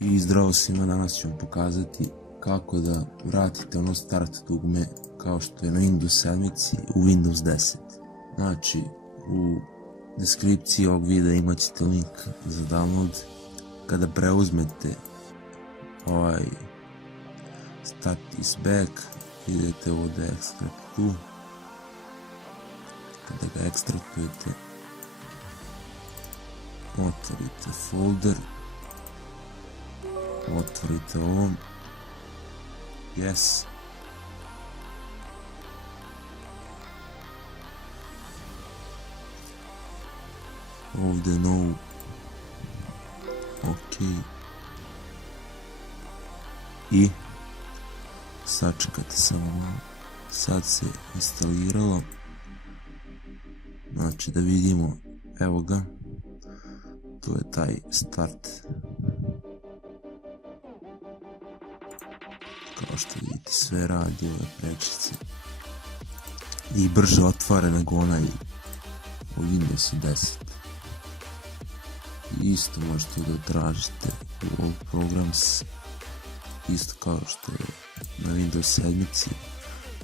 I zdravo svima, danas ću vam pokazati kako da vratite ono start dugme kao što je na Windows 7 u Windows 10. Znači, u deskripciji ovog videa imat ćete link za download. Kada preuzmete ovaj start is back, idete ovdje extract tu. Kada ga ekstraktujete, otvorite folder, otvorite ovom, yes, ovdje no, ok, i sačekajte samo malo, sad se instaliralo, znači da vidimo, evo ga, to je taj start. Kao što vidite, sve radi ove prečice i brže otvara nego onaj u Windowsu 10. I isto možete da tražite u All Programs, isto kao što je na Windows 7,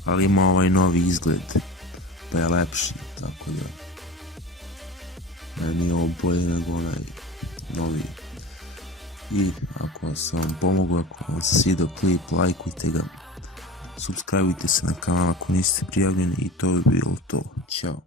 ali ima ovaj novi izgled pa je lepši, tako da meni je ovo bolje nego onaj novi. I ako sam vam pomogao, ako vam se svidio klip, lajkujte ga, subscribeujte se na kanal ako niste prijavljeni i to bi bilo to. Ćao.